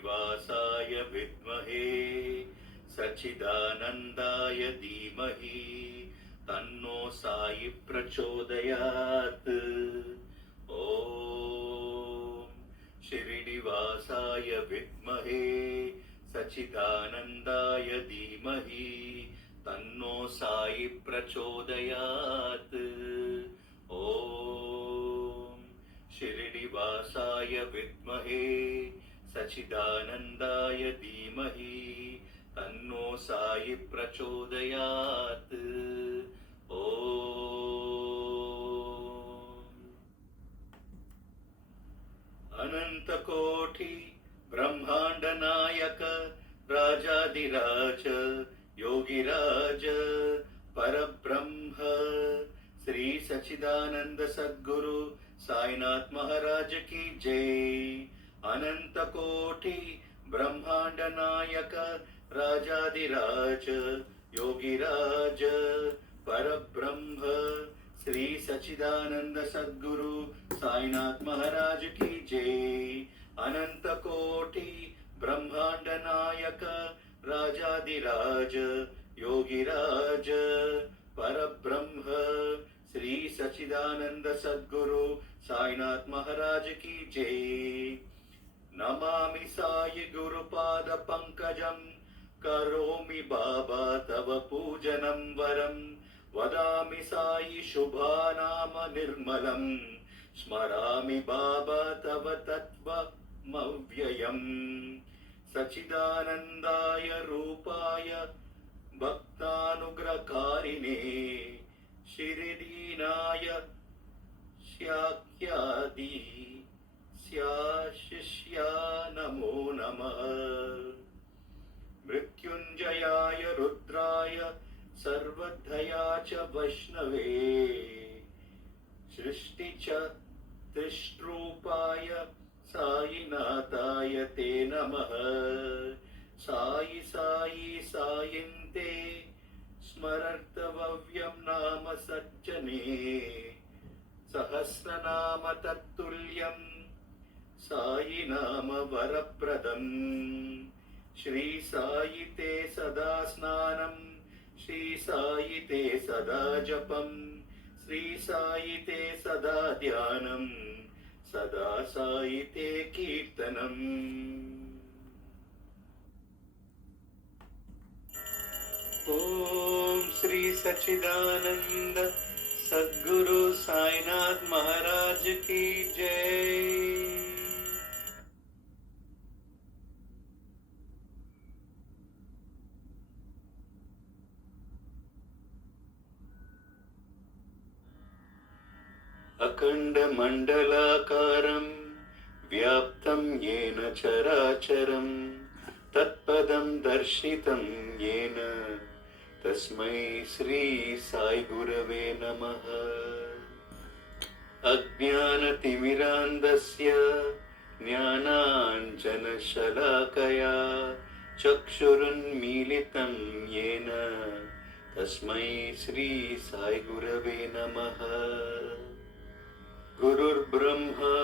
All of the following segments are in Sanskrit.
श्रीनिवासाय विद्महे सच्चिदानन्दाय धीमहि तन्नो साई प्रचोदयात्। ॐ श्रीनिवासाय विद्महे सच्चिदानन्दाय धीमहि तन्नो साई प्रचोदयात्। ॐ श्रीनिवासाय विद्महे सच्चिदानन्दाय धीमहि तन्नो साई प्रचोदयात्। अनन्तकोटि ब्रह्मांड नायक राजाधिराज योगिराज परब्रह्म श्री सच्चिदानंद सद्गुरु साईनाथ महाराज की जय। अनंत कोटि ब्रह्मांड नायक राजाधिराज योगिराज परब्रह्म श्री सच्चिदानंद सद्गुरु साईनाथ महाराज की जय। अनंत कोटि ब्रह्मांड नायक राजाधिराज योगिराज परब्रह्म श्री सच्चिदानंद सद्गुरु साईनाथ महाराज की जय। नमामि साई गुरुपाद पंकजं करोमि बाबा तव पूजनं वरं वदामि साई शुभानाम निर्मलं स्मरामि बाबा तव तत्त्वमव्ययम्। सच्चिदानन्दाय रूपाय भक्तानुग्रहकारिणे शिरदीनाय स्याख्यादि स्याशिष्या नमो नमः। मृत्युञ्जयाय रुद्राय सर्वधया च वैष्णवे सृष्टि च त्रिष्ट्रूपाय साईनाथाय ते नमः। साई साई सायन्ते स्मरतव्यं नाम सज्जने सहस्रनाम तत्तुल्यं साई नाम वरप्रदं। श्री साई ते सदा स्नानं श्री साई ते सदा जपं श्री साई ते सदा ध्यानं सदा साई ते कीर्तनम्। ओम श्री सच्चिदानंद सद्गुरु साईनाथ महाराज की जय। अखंड मंडलाकारं व्याप्तं येन चराचरं तत्पदं दर्शितं येन तस्मै श्री साई गुरवे नमः। अज्ञानतिमिरान्धस्य ज्ञानाञ्जनशलाकया चक्षुरुन्मीलितं येन तस्मै श्री साई गुरवे नमः। गुरुर्ब्रह्मा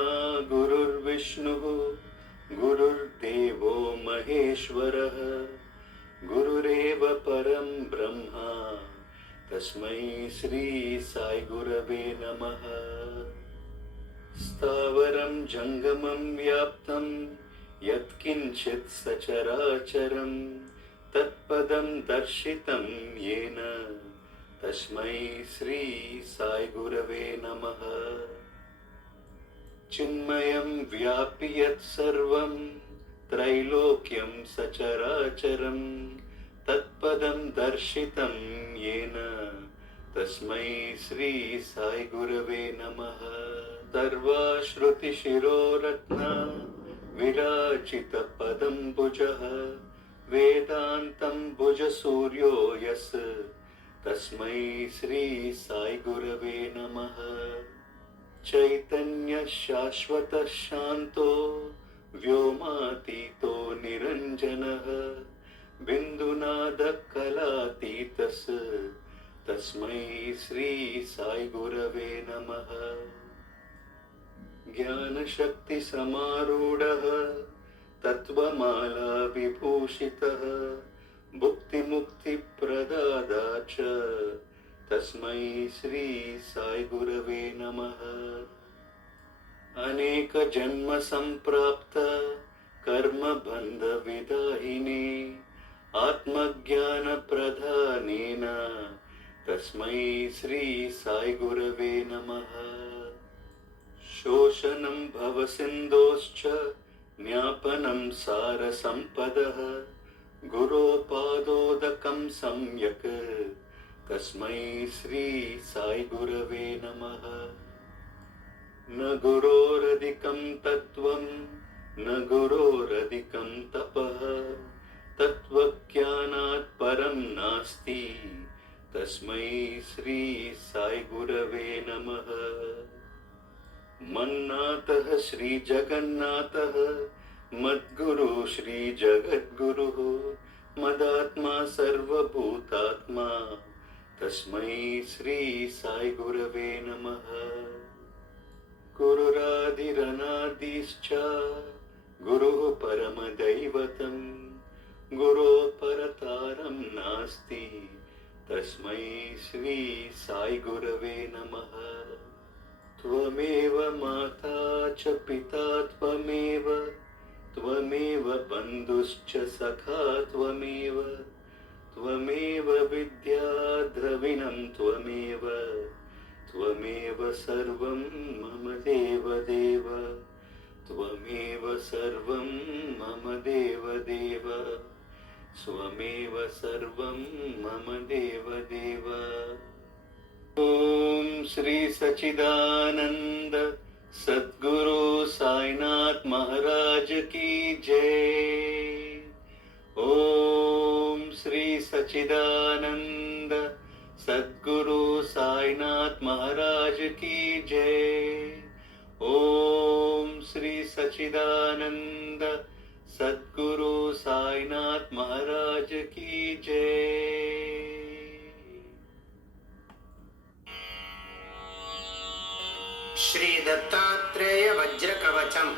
गुरुर्विष्णुः गुरुर्देवो महेश्वरः गुरुरेव परं ब्रह्मा तस्मै श्री साई गुरवे नमः। स्थावरं जंगमं व्याप्तं यत्किंचित् सचराचरं तत्पदं दर्शितं येन तस्मै श्री साई गुरवे नमः। चिन्मयं व्यापि यत् सर्वं त्रैलोक्यं सचराचरं तत्पदं दर्शितं येन तस्मै श्री साई गुरवे नमः। सर्वाश्रुतिशिरोरत्न विराजितपदं भुजः वेदान्तं भुजसूर्यो यस् तस्मै श्री साई गुरवे नमः। चैतन्य शाश्वत शांतो व्योमातीतो निरंजनः बिंदुनाद कलातीतस् तस्मै श्री साई गुरवे नमः। ज्ञान शक्ति समारूढ़ः तत्त्वमाला विभूषितः भुक्तिमुक्तिप्रदाता च तस्मै श्री साई गुरवे नमः। अनेक जन्म संप्राप्त कर्म बंध विदाहिने आत्मज्ञान प्रधानेन तस्मै श्री साई गुरवे नमः। शोषणं भवसिन्धोश्च ज्ञापनं सारसम्पदः गुरोपादोदकं सम्यक् तस्मै श्री साई गुरवे नमः। न गुरोरधिकं तत्त्वं न गुरोरधिकं तपः तत्त्वज्ञानात् परं नास्ति तस्मै श्री साई गुरवे नमः। मन्नाथः श्री जगन्नाथः मद्गुरु श्री जगद्गुरुः मदात्मा सर्वभूतात्मा तस्मै श्री साई गुरवे नमः। गुरुरादिरनादिश्च गुरुः परमदैवतं गुरोः परतारं नास्ति तस्मै श्री साई गुरवे नमः। त्वमेव माता च पिता त्वमेव त्वमेव बन्धुश्च सखा त्वमेव त्वमेव विद्या द्रविणं त्वमेव त्वमेव सर्वं मम देव देव त्वमेव सर्वं मम देव देव स्वमेव सर्वं मम देव देव। ओम श्री सच्चिदानंद सद्गुरु साईनाथ महाराज की जय। ओम श्री सच्चिदानंद सद्गुरु साईनाथ महाराज की जय। ओम श्री सच्चिदानंद सद्गुरु साईनाथ महाराज की जय। श्री दत्तात्रेय वज्रकवचम्।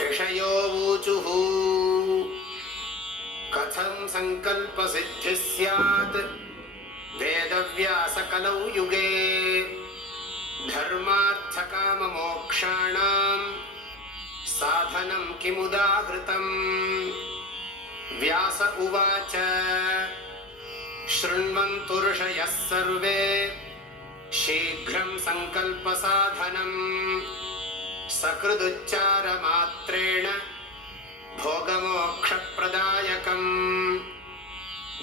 ऋषयो ऊचुः कथं संकल्पसिद्धिः स्यात् वेदव्यासकलौ युगे धर्मार्थकाममोक्षाणां साधनं किमुदाहृतम्। व्यास उवाच शृण्वन्तु ऋषयः सर्वे शीघ्रं संकल्पसाधनम् सकृदुच्चारमात्रेण भोगमोक्षप्रदायकम्।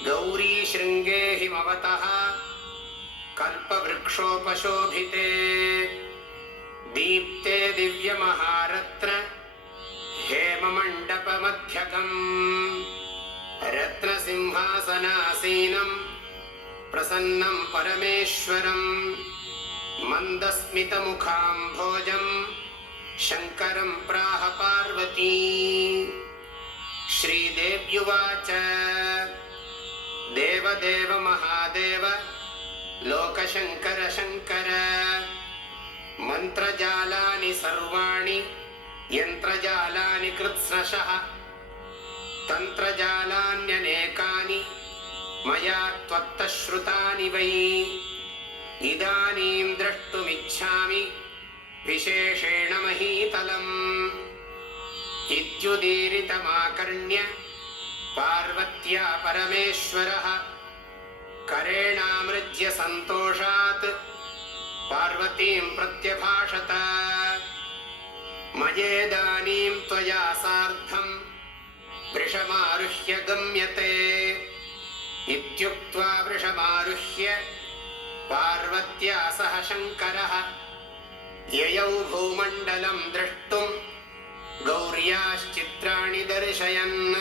गौरीशृङ्गे हिमवतः कल्पवृक्षोपशोभिते दीप्ते दिव्यमहारत्न हेममण्डपमध्यगम् रत्नसिंहासनासीनं प्रसन्नं परमेश्वरं मन्दस्मितमुखाम्भोजं शङ्करं प्राह पार्वती। श्रीदेव्युवाच देवदेव महादेव लोकशङ्कर शङ्कर मन्त्रजालानि सर्वाणि यन्त्रजालानि कृत्स्नशः तन्त्रजालान्यनेकानि मया त्वत्तः श्रुतानि वै। इदानीं द्रष्टुमिच्छामि विशेषेण महीतलम्। इत्युदीरितमाकर्ण्य पार्वत्या परमेश्वरः करेणामृज्य सन्तोषात् पार्वतीं प्रत्यभाषत। मयेदानीं त्वया सार्धं वृषमारुह्य गम्यते। इत्युक्त्वा वृषमारुह्य पार्वत्या सह शङ्करः ययौ भूमण्डलं द्रष्टुं गौर्याश्चित्राणि दर्शयन्।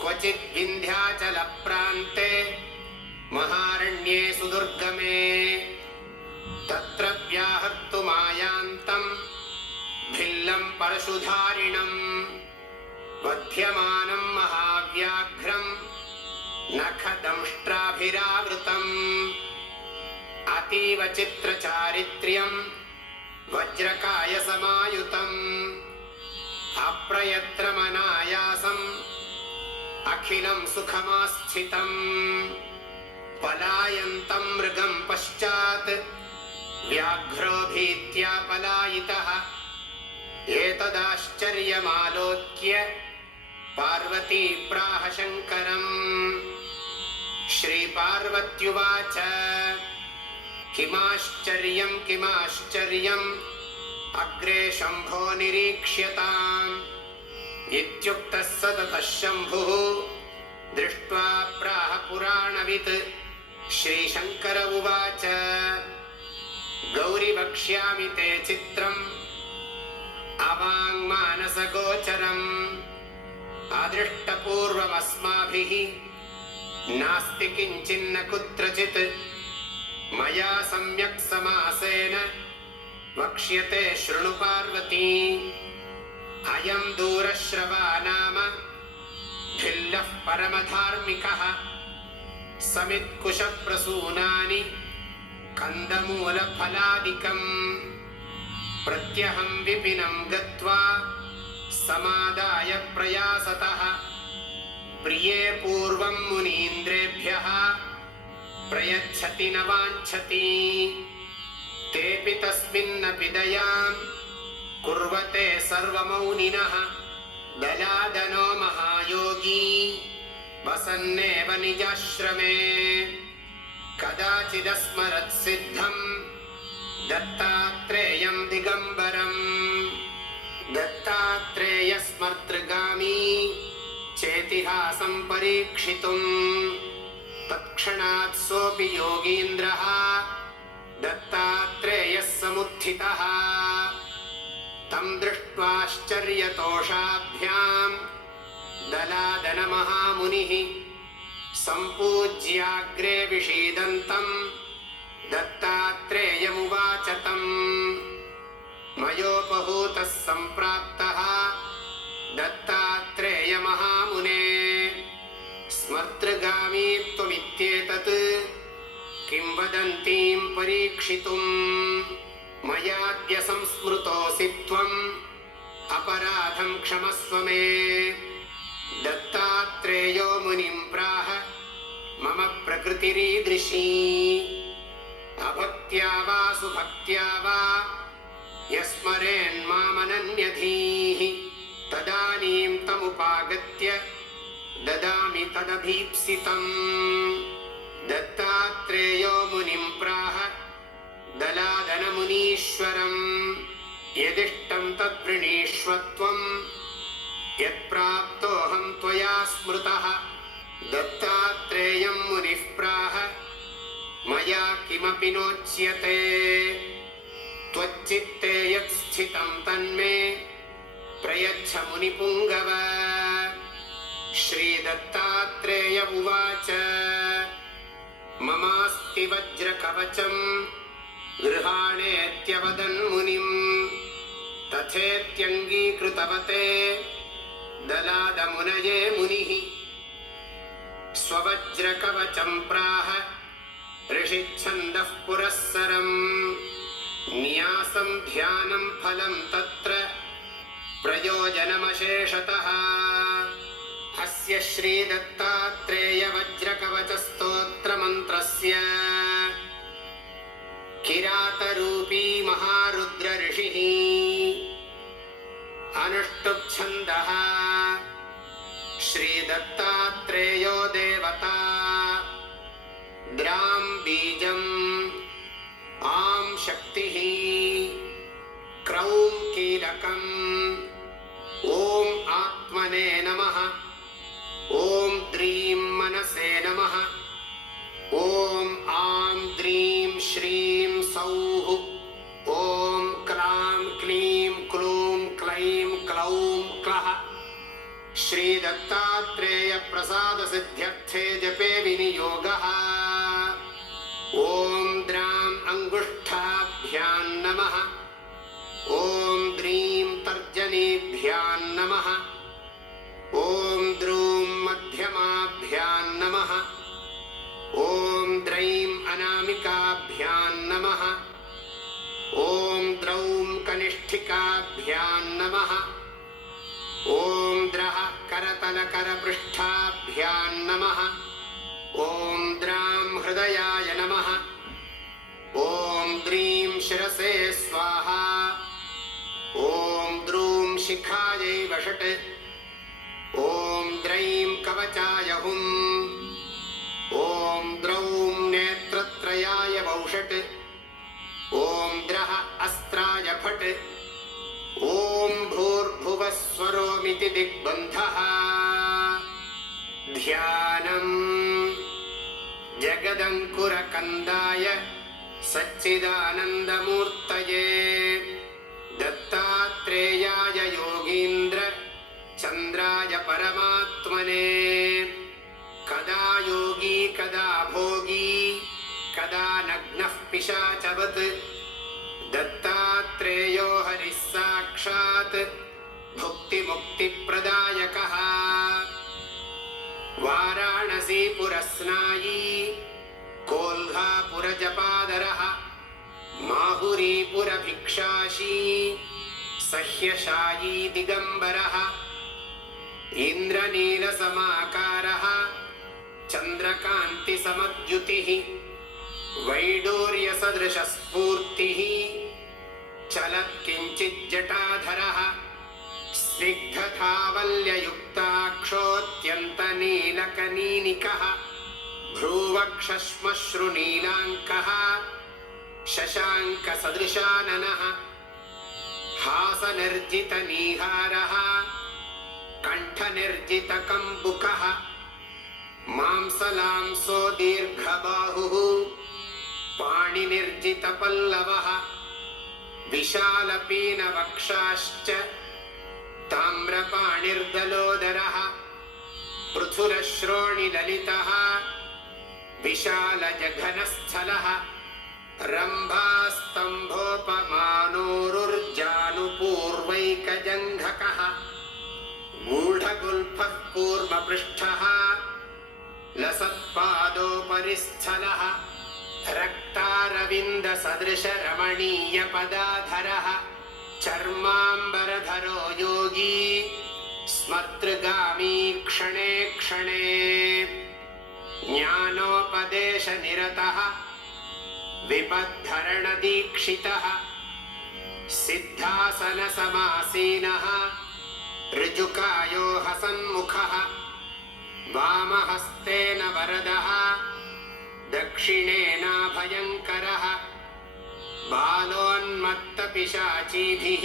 क्वचित् विन्ध्याचलप्रान्ते महारण्ये सुदुर्गमे तत्र व्याहर्तुमायान्तं भिल्लं परशुधारिणं वध्यमानं महाव्याघ्रं नखदंष्ट्राभिरावृतम्। अतीव चित्रचारित्र्यं वज्रकाय समायुतं अप्रयत्रमनायासम् अखिलं सुखमास्थितम् पलायन्तं मृगं पश्चात् व्याघ्रो भीत्या पलायितः एतदाश्चर्यमालोक्य पार्वती प्राह शङ्करम् श्रीपार्वत्युवाच किमाश्चर्यं किमाश्चर्यम् अग्रे शम्भो निरीक्ष्यताम् इत्युक्तः स ततः शम्भुः दृष्ट्वा प्राह पुराणवित् श्रीशङ्कर उवाच गौरि वक्ष्यामि ते चित्रम् अवाङ्मानसगोचरम् अदृष्टपूर्वमस्माभिः नास्ति किञ्चिन्न कुत्रचित् मया सम्यक् समासेन वक्ष्यते शृणु पार्वती अयं दूरश्रवा नाम भिल्लः परमधार्मिकः समित्कुशप्रसूनानि कन्दमूलफलादिकम् प्रत्यहं विपिनं गत्वा समादाय प्रयासतः प्रिये पूर्वं मुनीन्द्रेभ्यः प्रयच्छति न वाञ्छति तेऽपि तस्मिन्नपि दयां कुर्वते सर्वमौनिनः दलादनो महायोगी वसन्नेव निजाश्रमे कदाचिदस्मरत् सिद्धं दत्तात्रेयं दिगम्बरम् दत्तात्रेयस्मर्तृगामी चेतिहासं परीक्षितुम् तत्क्षणात् सोऽपि योगीन्द्रः दत्तात्रेयः समुत्थितः तं दृष्ट्वाश्चर्यतोषाभ्याम् दलादनमहामुनिः सम्पूज्याग्रे विषीदन्तं दत्तात्रेयमुवाच तम् मयोपहूतः सम्प्राप्तः दत्तात्रेयमहामुने स्मर्तृगामी त्वमित्येतत् किंवदन्तीं परीक्षितुम् मयाद्य संस्मृतोऽसि त्वम् अपराधं क्षमस्व मे दत्तात्रेयो मुनिं प्राह मम प्रकृतिरीदृशी अभक्त्या वा सुभक्त्या वा यस्मरेन्मामनन्यधीः तदानीं तमुपागत्य ददामि तदभीप्सितम् दत्तात्रेयो मुनिं प्राह दलादनमुनीश्वरम् यदिष्टं तद्वृणीष्व त्वम् यत्प्राप्तोऽहं त्वया स्मृतः दत्तात्रेयं मुनिः प्राह मया किमपि नोच्यते त्वच्चित्ते यत् स्थितं तन्मे प्रयच्छ मुनिपुङ्गव श्रीदत्तात्रेय उवाच ममास्ति वज्रकवचम् गृहाणेत्यवदन्मुनिम् तथेत्यङ्गीकृतवते दलादमुनये मुनिः स्ववज्रकवचम् प्राह ऋषिच्छन्दः पुरःसरम् न्यासं ध्यानं फलं तत्र प्रयोजनमशेषतः अस्य श्रीदत्तात्रेयवज्रकवचस्तोत्रमन्त्रस्य किरातरूपी महारुद्र ऋषिः अनुष्टुप्छन्दः श्रीदत्तात्रेयो देवता द्रां बीजम् आं शक्तिः क्रौं कीलकम् ॐ आत्मने नमः ॐ द्रीं मनसे नमः ॐ आं द्रीं श्रीं सौः ॐ क्लां क्लीं क्लूं क्लैं क्लौं क्लः श्रीदत्तात्रेय प्रसादसिद्ध्यर्थे जपे विनियोगः ॐ द्रां अङ्गुष्ठाभ्यां नमः ॐ द्रीं तर्जनीभ्यां नमः ॐ द्रूं मध्यमाभ्यां नमः ॐ द्रैं अनामिकाभ्यां नमः ॐ द्रौं कनिष्ठिकाभ्यां नमः करतलकरपृष्ठाभ्यां नमः। ॐ द्रां हृदयाय नमः। ॐ द्रीं शिरसे स्वाहा। ॐ द्रूं शिखायै वषट्। ॐ द्रैं कवचाय हुम्। ॐ द्रौं नेत्रत्रयाय वौषट्। ॐ द्रः अस्त्राय फट्। ॐ भूर्भुवः स्वरोमिति दिग्बन्धः। ध्यानम् जगदङ्कुरकन्दाय सच्चिदानन्दमूर्तये दत्तात्रेयाय योगीन्द्र चन्द्राय परमात्मने। कदा योगी कदा भोगी कदा नग्नः पिशाचवत् दत्तात्रेयो हरिः साक्षात् भुक्तिमुक्तिप्रदायकः। वाराणसीपुरस्नायी कोल्हापुरजपादरः माहुरीपुरभिक्षाशी सह्यशायी दिगम्बरः। इन्द्रनीलसमाकारः चन्द्रकान्तिसमद्युतिः वैडूर्यसदृशस्फूर्तिः चलत्किञ्चिज्जटाधरः। स्निग्धधावल्ययुक्ताक्षोऽत्यन्तनीलकनीनिकः भ्रूवक्षश्मश्रुनीलाङ्कः शशाङ्कसदृशाननः। हासनिर्जितनीहारः कण्ठनिर्जितकम्बुकः मांसलांसो दीर्घबाहुः पाणिनिर्जितपल्लवः। विशालपीनवक्षाश्च ताम्रपाणिर्दलोदरः। पृथुलश्रोणिललितः विशालजघनस्थलः। रम्भास्तम्भोपमानोरुर्जानुपूर्वैकजङ्घकः गूढगुल्फः कूर्मपृष्ठः लसत्पादोपरिस्थलः। रक्तारविन्दसदृशरमणीयपदाधरः चर्माम्बरधरो योगी स्मर्तृगामी क्षणे क्षणे। ज्ञानोपदेशनिरतः विपद्धरणदीक्षितः सिद्धासनसमासीनः ऋजुकायो हसन्मुखः। वामहस्तेन वरदः दक्षिणेनाभयङ्करः। बालोन्मत्तपिशाचीभिः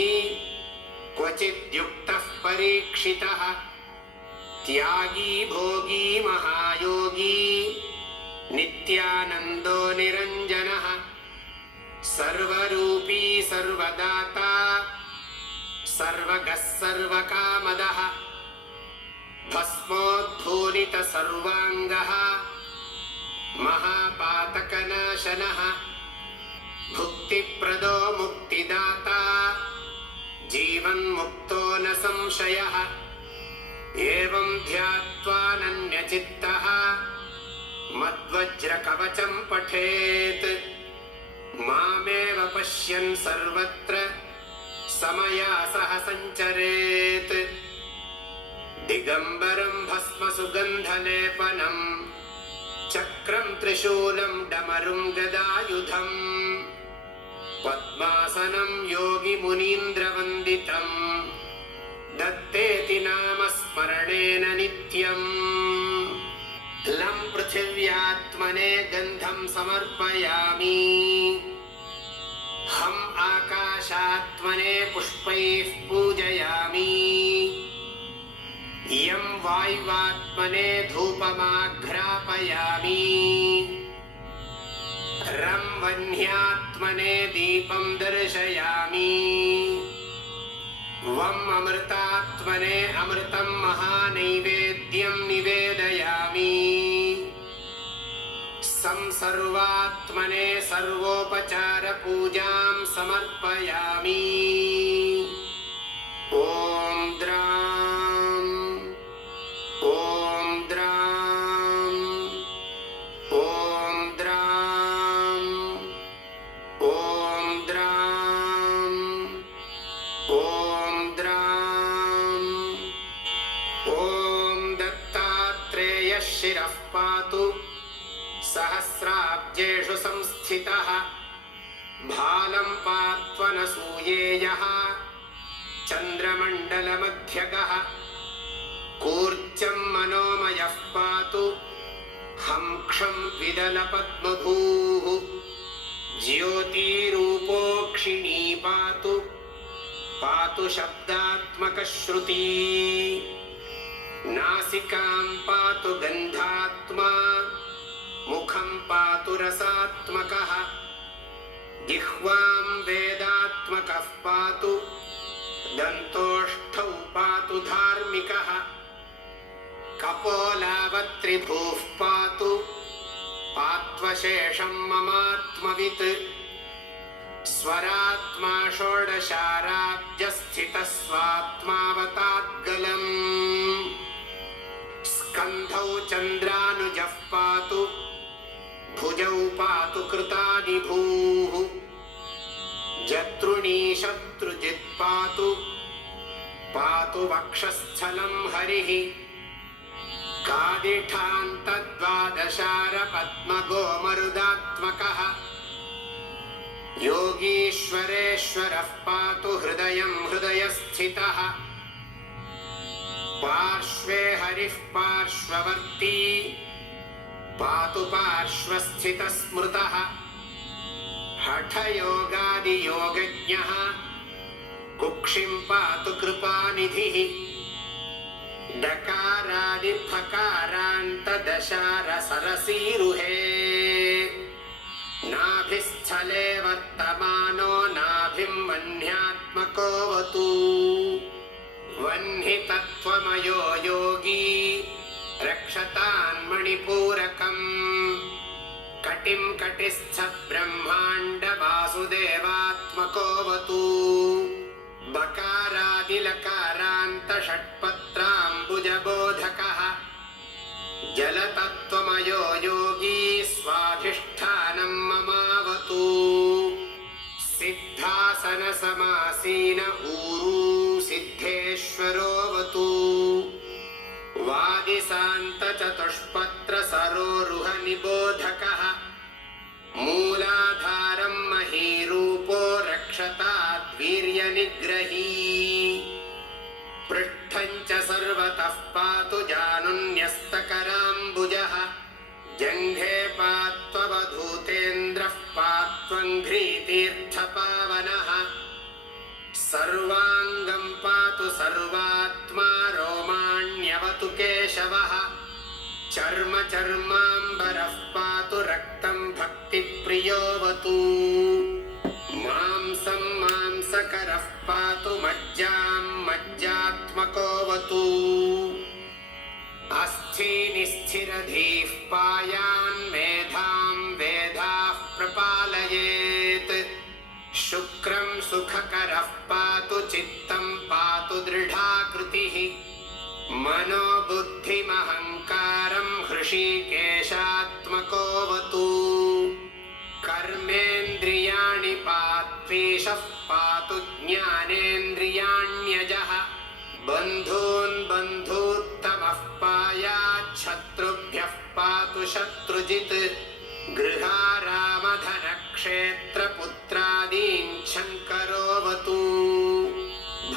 क्वचिद्युक्तः परीक्षितः। त्यागी भोगी महायोगी नित्यानन्दो निरञ्जनः। सर्वरूपी सर्वदाता सर्वगः सर्वकामदः। भस्मोद्धूलितसर्वाङ्गः महापातकनाशनः। भुक्तिप्रदो मुक्तिदाता जीवन्मुक्तो न संशयः। एवं ध्यात्वानन्यचित्तः मद्वज्रकवचं पठेत्। मामेव पश्यन् सर्वत्र समयासः सञ्चरेत्। दिगम्बरं भस्मसुगन्धलेपनं चक्रं त्रिशूलं डमरुं गदायुधं पद्मासनं योगिमुनीन्द्रवन्दितं दत्तेति नाम स्मरणेन नित्यम्। लं पृथिव्यात्मने गन्धं समर्पयामि। हम आकाशात्मने पुष्पैः पूजयामि। यं वायुवात्मने धूपमाघ्रापयामि। रं वह्न्यात्मने दीपं दर्शयामि। वं अमृतात्मने अमृतं महानैवेद्यं निवेदयामि। संसर्वात्मने सर्वोपचारपूजां समर्पयामि। ॐ द्रां ॐ द्रां ॐ द्रां ॐ द्रां ॐ द्रां ॐ सहस्राब्जेषु संस्थितः भालं पात्वनसूयेयः चन्द्रमण्डलमध्यगः कूर्चं मनोमयः पातु हंक्षं विदलपद्मभूः ज्योतिरूपोक्षिणी पातु पातु शब्दात्मकश्रुती नासिकां पातु गन्धात्मा मुखं पातु रसात्मकः जिह्वां वेदात्मकः पातु दन्तोष्ठौ पातु धार्मिकः कपोलावत्रिभुः पातु पात्वशेषं ममात्मवित् स्वरात्मा षोडशाराब्जस्थितः स्वात्मावताद्गलम् स्कन्धौ चन्द्रानुजः पातु भुजौ पातु कृतादिभूः जतृणी शत्रुजित् पातु पातु वक्षस्थलं हरिः कादिठान्तद्वादशारपद्मगोमरुदात्मकः योगीश्वरेश्वरः पातु हृदयं हृदयस्थितः पार्श्वे हरिः पार्श्ववर्ती पातु पार्श्वस्थितस्मृतः हठयोगादियोगज्ञः कुक्षिं पातु कृपानिधिः डकारादिफकारान्तदशारसरसीरुहे नाभिस्थले वर्तमानो नाभिं वह्न्यात्मकोऽवतु वह्नितत्त्वमयो योगी रक्षतान्मणिपूरकम् कटिं कटिस्थब्रह्माण्डवासुदेवात्मकोऽवतु बकारादिलकारान्तषट्पत्राम्बुजबोधकः जलतत्त्वमयो योगी स्वाधिष्ठानं ममावतु सिद्धासनसमासीन ऊरू सिद्धेश्वरोऽवतु वादिसान्तचतुष्पत्रसरोरुहनिबोधकः मूलाधारं महीरूपो रक्षताद्वीर्यनिग्रही पृष्ठं च सर्वतः पातु जानुन्यस्तकराम्बुजः जङ्घे पात्ववधूतेन्द्रः पात्वङ्घ्रीतीर्थपावनः सर्वाङ्गं पातु सर्वात्मा रोमाण्यवतु केशवः चर्म चर्माम्बरः पातु रक्तं भक्तिप्रियोऽवतु मांसं मांसकरः पातु मज्जां मज्जात्मकोऽवतु अस्थीनि स्थिरधीः पायान् मेधां वेदाः प्रपालयेत् शुक्रं सुखकरः पातु चित्तं पातु दृढाकृतिः मनोबुद्धिमहङ्कारं हृषीकेशात्मकोऽवतु कर्मेन्द्रियाणि पात्वीशः पातु ज्ञानेन्द्रियाण्यजः बन्धून् बन्धूत्तमः पायाच्छत्रुभ्यः पातु शत्रुजित् गृहारामधनक्षेत्रपुत्रादीन् शङ्करोऽवतु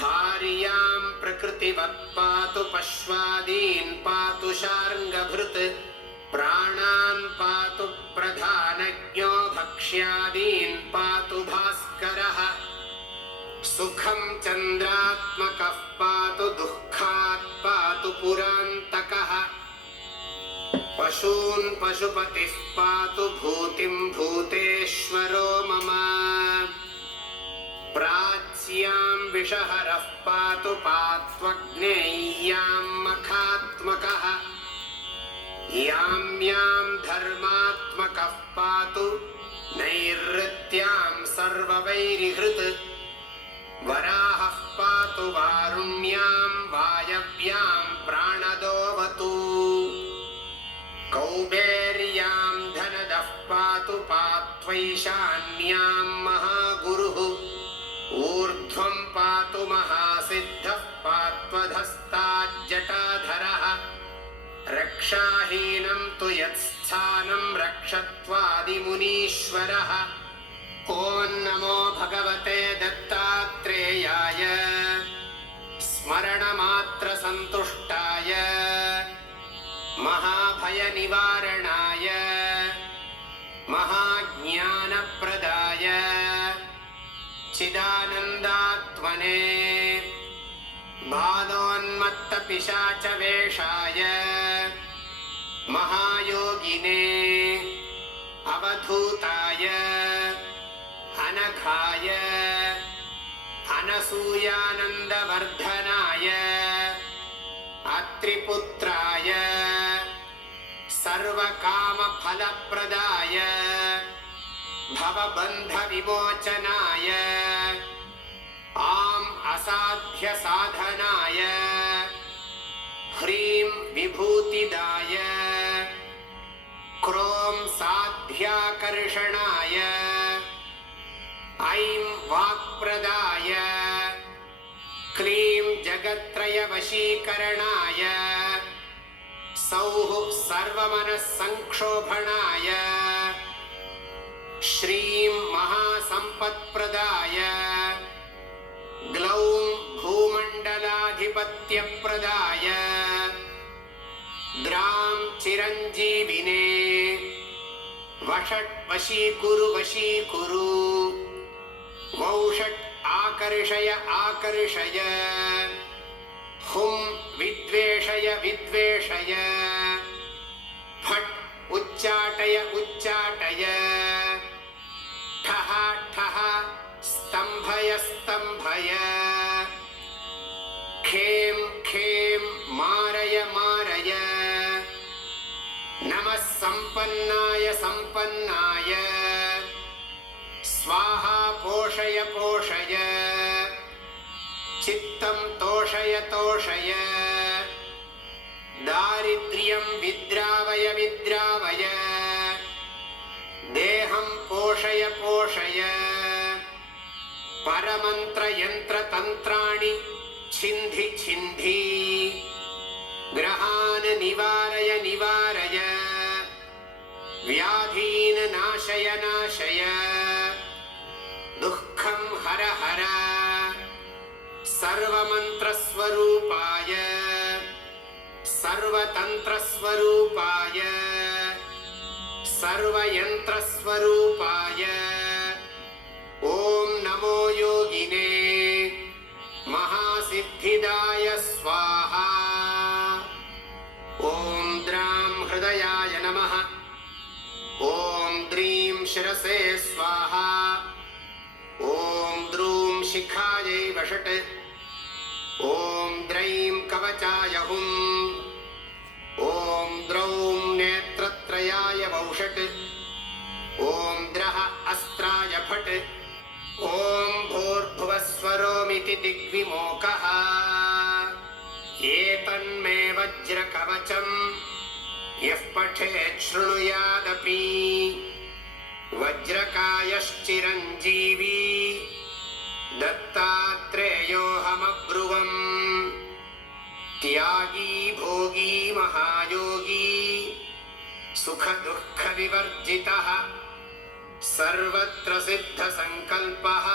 भार्यां प्रकृतिवत् पातु पश्वादीन् पातु शार्ङ्गभृत् प्राणान् पातु प्रधानज्ञो भक्ष्यादीन् पातु भास्करः सुखं चन्द्रात्मकः पातु दुःखात् पातु पुरान्तकः पशून् पशुपतिः पातु भूतिं भूतेश्वरो मम प्राच्यां विषहरः पातु पात्वग्नेय्यां मखात्मकः यां यां धर्मात्मकः पातु नैऋत्यां सर्ववैरिहृत् वराहः पातु वारुण्यां वायव्यां प्राणदोऽवतु कौबेर्यां धनदः पातु पात्वैशान्यां महागुरुः ऊर्ध्वं पातु महासिद्धः पात्वधस्ताज्जटाधरः रक्षाहीनं तु यत्स्थितं स्थानं रक्षत्वादिमुनीश्वरः। ॐ नमो भगवते दत्तात्रेयाय स्मरणमात्रसन्तुष्टाय महाभयनिवारणाय महाज्ञानप्रदाय चिदानन्दात्मने बालोन्मत्तपिशाचवेषाय महायोगिने अवधूताय अनघाय अनसूयानन्दवर्धनाय अत्रिपुत्राय सर्वकामफलप्रदाय भवबन्धविमोचनाय आम् असाध्यसाधनाय ह्रीं विभूतिदाय क्रों साध्याकर्षणाय ऐं वाक्प्रदाय क्लीं जगत्त्रयवशीकरणाय सौः सर्वमनस्संक्षोभणाय श्रीं महासम्पत्प्रदाय ग्लौं भूमण्डलाधिपत्यप्रदाय द्रां चिरञ्जीविने वषट् वशीकुरु वशीकुरु वौषट् आकर्षय आकर्षय हुं विद्वेषय विद्वेषय फट् उच्चाटय उच्चाटय ठः ठः स्तम्भय स्तम्भय खें खें मारय मारय नमः सम्पन्नाय सम्पन्नाय स्वाहा पोषय पोषय चित्तं तोषय तोषय दारिद्र्यं विद्रावय विद्रावय देहं पोषय पोषय परमन्त्रयन्त्रतन्त्राणि छिन्धि छिन्धि ग्रहान् निवारय निवारय व्याधीन् नाशय नाशय दुःखं हर हर सर्वमन्त्रस्वरूपाय सर्वतन्त्रस्वरूपाय सर्वयन्त्रस्वरूपाय ॐ नमो योगिने महासिद्धिदाय स्वाहा। ॐ द्रां हृदयाय नमः। ॐ द्रीं शिरसे स्वाहा। ॐ द्रूं शिखायै वषट्। ॐ द्रैं कवचाय हुं। ॐ द्रौं नेत्रत्रयाय वौषट्। ॐ द्रः अस्त्राय फट्। ॐ भूर्भुवस्वरोमिति दिग्विमोकः एतन्मे वज्रकवचम् यः पठेत् शृणुयादपि वज्रकायश्चिरञ्जीवी दत्तात्रेयोऽहमब्रुवम् त्यागी भोगी महायोगी सुखदुःखविवर्जितः सर्वत्र सिद्धसङ्कल्पः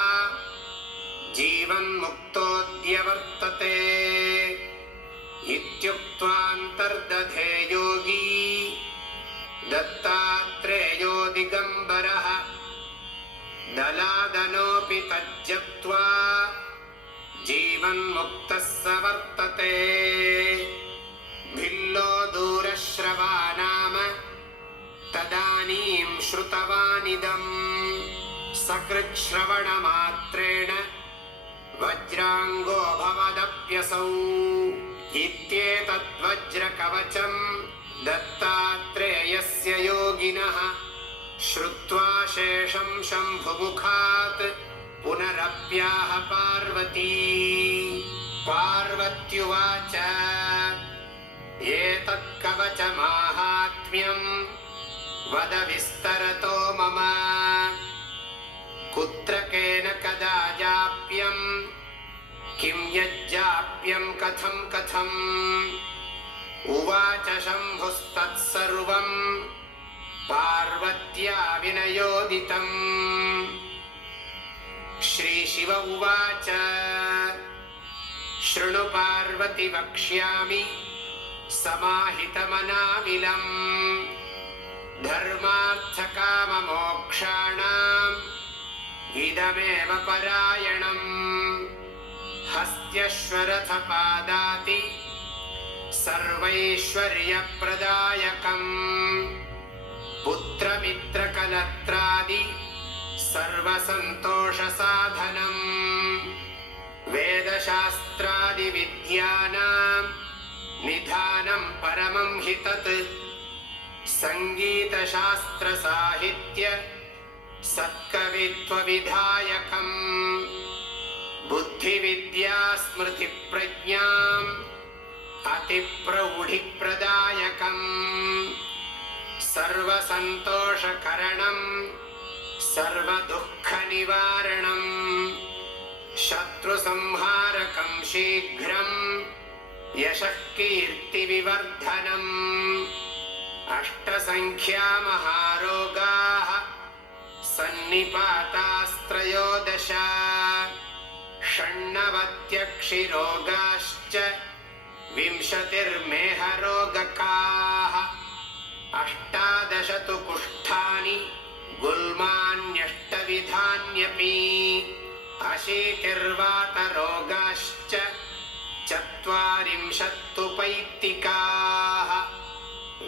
जीवन्मुक्तोऽद्यवर्तते इत्युक्त्वान्तर्दधे योगी दत्तात्रेयो दिगम्बरः दलादनोऽपि तज्जप्त्वा जीवन्मुक्तः स वर्तते भिल्लो दूरश्रवा नाम तदानीं श्रुतवानिदम् सकृच्छ्रवणमात्रेण वज्राङ्गो भवदप्यसौ इत्येतद्वज्रकवचम् दत्तात्रेयस्य योगिनः श्रुत्वा शेषं शम्भुमुखात् पुनरप्याह पार्वती। पार्वत्युवाच एतत्कवचमाहात्म्यम् वद विस्तरतो मम कुत्र केन कदा जाप्यं किं यज्जाप्यं कथं कथम् उवाच शम्भुस्तत्सर्वं भक्त्या विनयोदितम्। श्रीशिव उवाच शृणु पार्वति वक्ष्यामि समाहितमनाविलम् धर्मार्थकाममोक्षाणाम् इदमेव परायणम्। हस्त्यश्वरथपादाति सर्वैश्वर्यप्रदायकम् पुत्रमित्रकलत्रादि सर्वसन्तोषसाधनम्। वेदशास्त्रादिविद्यानां निधानं परमं हि तत् सङ्गीतशास्त्रसाहित्य सत्कवित्वविधायकम्। बुद्धिविद्या स्मृतिप्रज्ञाम् अतिप्रौढिप्रदायकम्। सर्वसन्तोषकरणम् सर्वदुःखनिवारणम्। शत्रुसंहारकं शीघ्रम् यशः कीर्तिविवर्धनम्। अष्टसङ्ख्यामहारोगाः सन्निपातास्त्रयोदश। षण्णवत्यक्षिरोगाश्च विंशतिर्मेहरोगकाः। अष्टादश तु कुष्ठानि गुल्मान्यष्टविधान्यपि। अशीतिर्वातरोगाश्च चत्वारिंशत्तु पैत्तिकाः।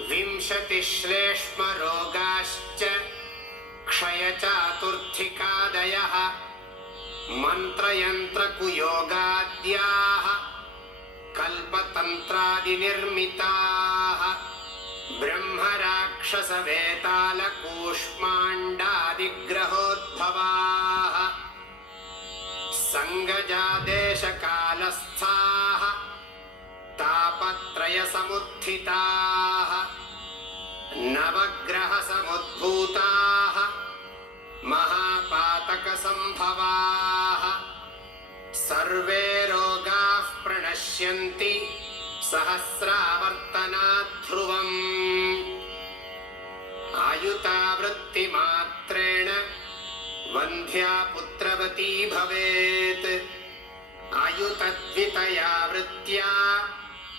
विंशतिश्लेष्मरोगाश्च क्षयचातुर्थिकादयः। मन्त्रयन्त्रकुयोगाद्याः कल्पतन्त्रादिनिर्मिताः। ब्रह्मराक्षसवेतालकूष्माण्डादिग्रहोद्भवाः। सङ्गजादेशकालस्थाः तापत्रयसमुत्थिताः। नवग्रहसमुद्भूताः महापातकसम्भवाः। सर्वे रोगाः प्रणश्यन्ति सहस्रावर्तनात् ध्रुवम्। आयुतावृत्तिमात्रेण वन्ध्या पुत्रवती भवेत्। आयुतद्वितया वृत्त्या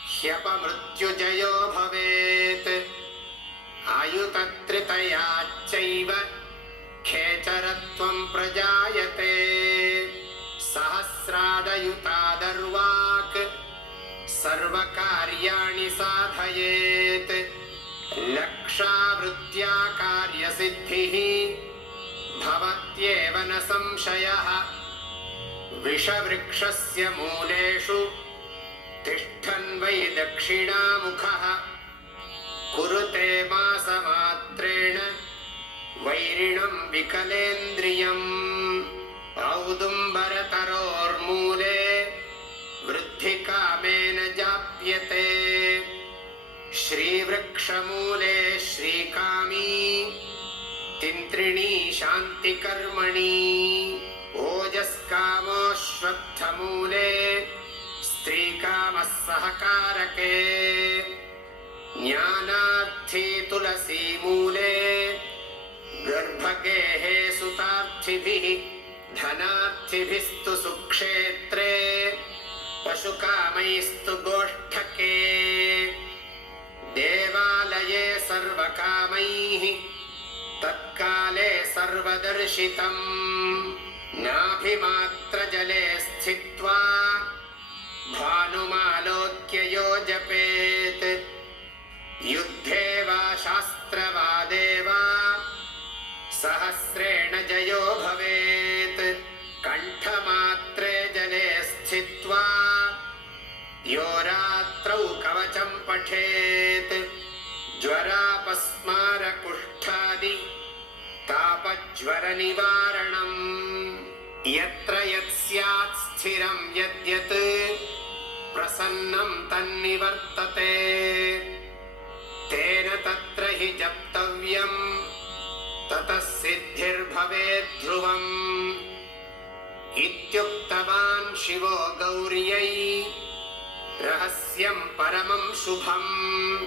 ह्यपमृत्युजयो भवेत्। आयुतत्रितयाच्चैव खेचरत्वं प्रजायते। सहस्रादयुतादर्वाक् सर्वकार्याणि साधयेत्। लक्षावृत्त्या कार्यसिद्धिः भवत्येव न संशयः। विषवृक्षस्य मूलेषु तिष्ठन् वै दक्षिणामुखः। कुरुते मासमात्रेण वैरिणं विकलेन्द्रियम्। औदुम्बरतरोर्मूले वृद्धिकामेन जाप्यते। श्रीवृक्षमूले श्रीकामी तिन्त्रिणी शान्तिकर्मणि। ओजस्कामोऽश्वत्थमूले स्त्रीकामः सहकारके। ज्ञानार्थी तुलसीमूले गर्भगेहे सुतार्थिभिः। धनार्थिभिस्तु सुक्षेत्रे पशुकामैस्तु गोष्ठके। देवालये सर्वकामैः तत्काले सर्वदर्शितम्। नाभिमात्रजले स्थित्वा भानुमालोक्य यो जपेत्। युद्धे वा शास्त्रवादे वा सहस्रेण जयो भवेत्। कण्ठमात्रे जले स्थित्वा यो रात्रौ कवचं पठेत्। ज्वरापस्मारकुष्ठादि तापज्वरनिवारणम्। यत्र यत्स्यात् स्थिरं यद्यत् प्रसन्नं तन्निवर्तते। तेन तत्र हि जप्तव्यम् ततः सिद्धिर्भवेत् ध्रुवम्। इत्युक्तवान् शिवो गौर्यै रहस्यं परमं शुभम्।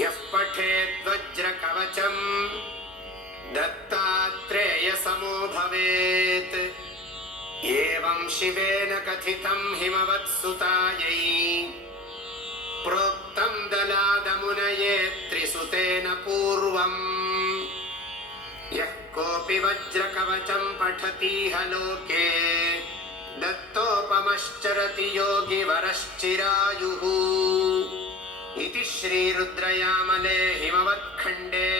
यः पठेद्वज्रकवचम् दत्तात्रेयसमो भवेत्। एवं शिवेन कथितं हिमवत्सुतायै प्रोक्तं दलादमुनये त्रिसुतेन पूर्वम्। यः कोऽपि वज्रकवचं पठतीह लोके दत्तोपमश्चरति योगिवरश्चिरायुः। इति श्रीरुद्रयामले हिमवत्खण्डे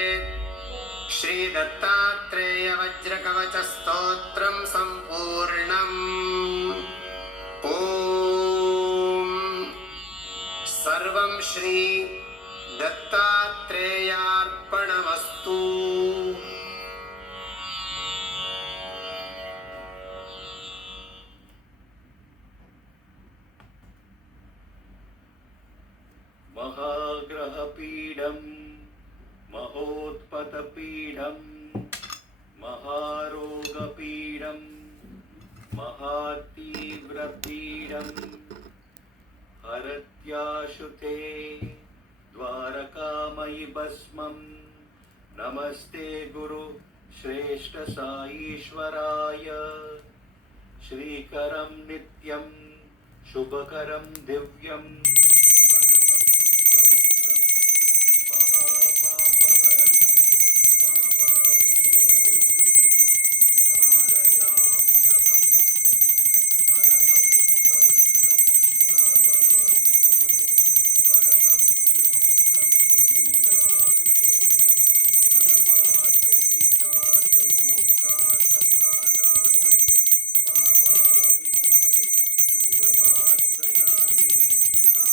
श्रीदत्तात्रेयवज्रकवचस्तोत्रं सम्पूर्णम्। ॐ सर्वं श्री दत्तात्रेयार्पणमस्तु। महाग्रहपीडं महोत्पतपीडं महारोगपीडं महातीव्रपीडं हरत्याशुते द्वारकामयि भस्मं। नमस्ते गुरु श्रेष्ठ साईश्वराय। श्रीकरं नित्यं शुभकरं दिव्यं परमं पवित्रं महापापहरं बाबाविभूतिं धारयाम्यहं। परमं पवित्रं बाबाविभूतिं परमं विचित्रं लिङ्गाविभूतिं परमार्थैकार्थमोक्षार्थप्रदातं बाबाविभूतिं इदमाश्रयामि। सा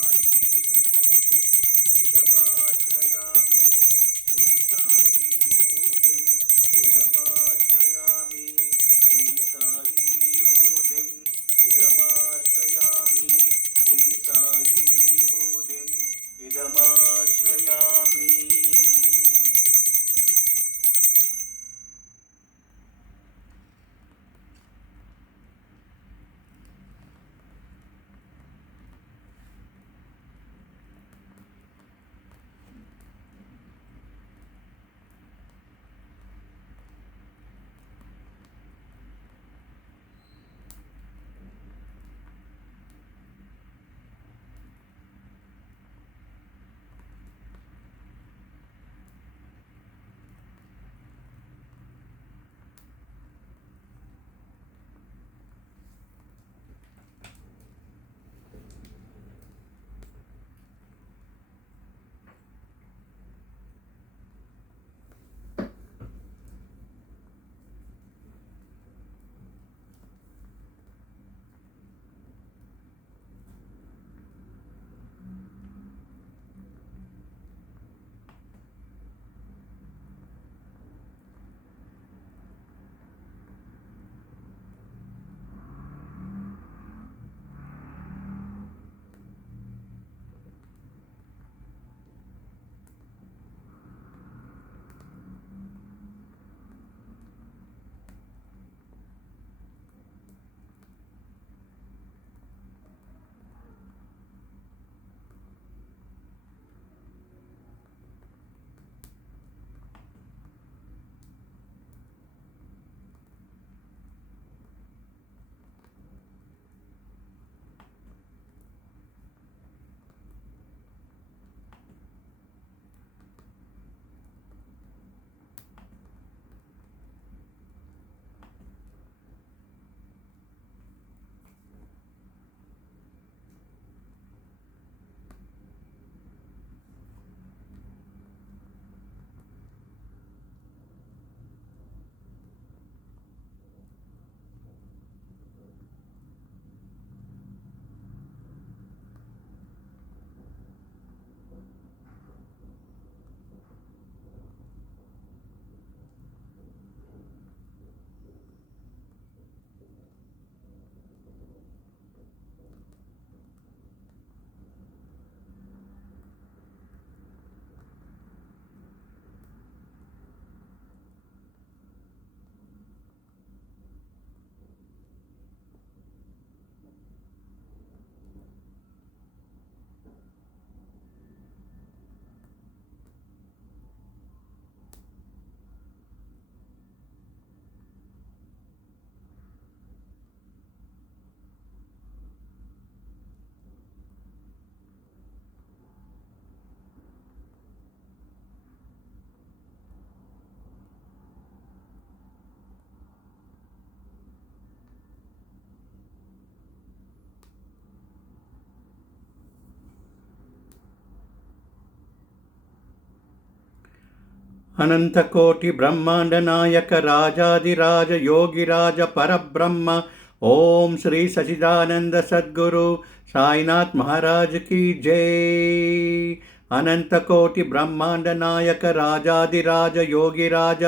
अनंतकोटि ब्रह्मांड नायक राजाधिराज योगिराज परब्रह्म ओम श्री सच्चिदानंद सद्गुरु साईनाथ महाराज की जय। अनंतकोटि ब्रह्मांड नायक राजाधिराज योगिराज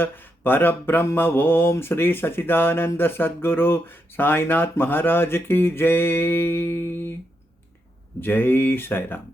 परब्रह्म ओम श्री सच्चिदानंद सद्गुरु साईनाथ महाराज की जय। जय साई राम।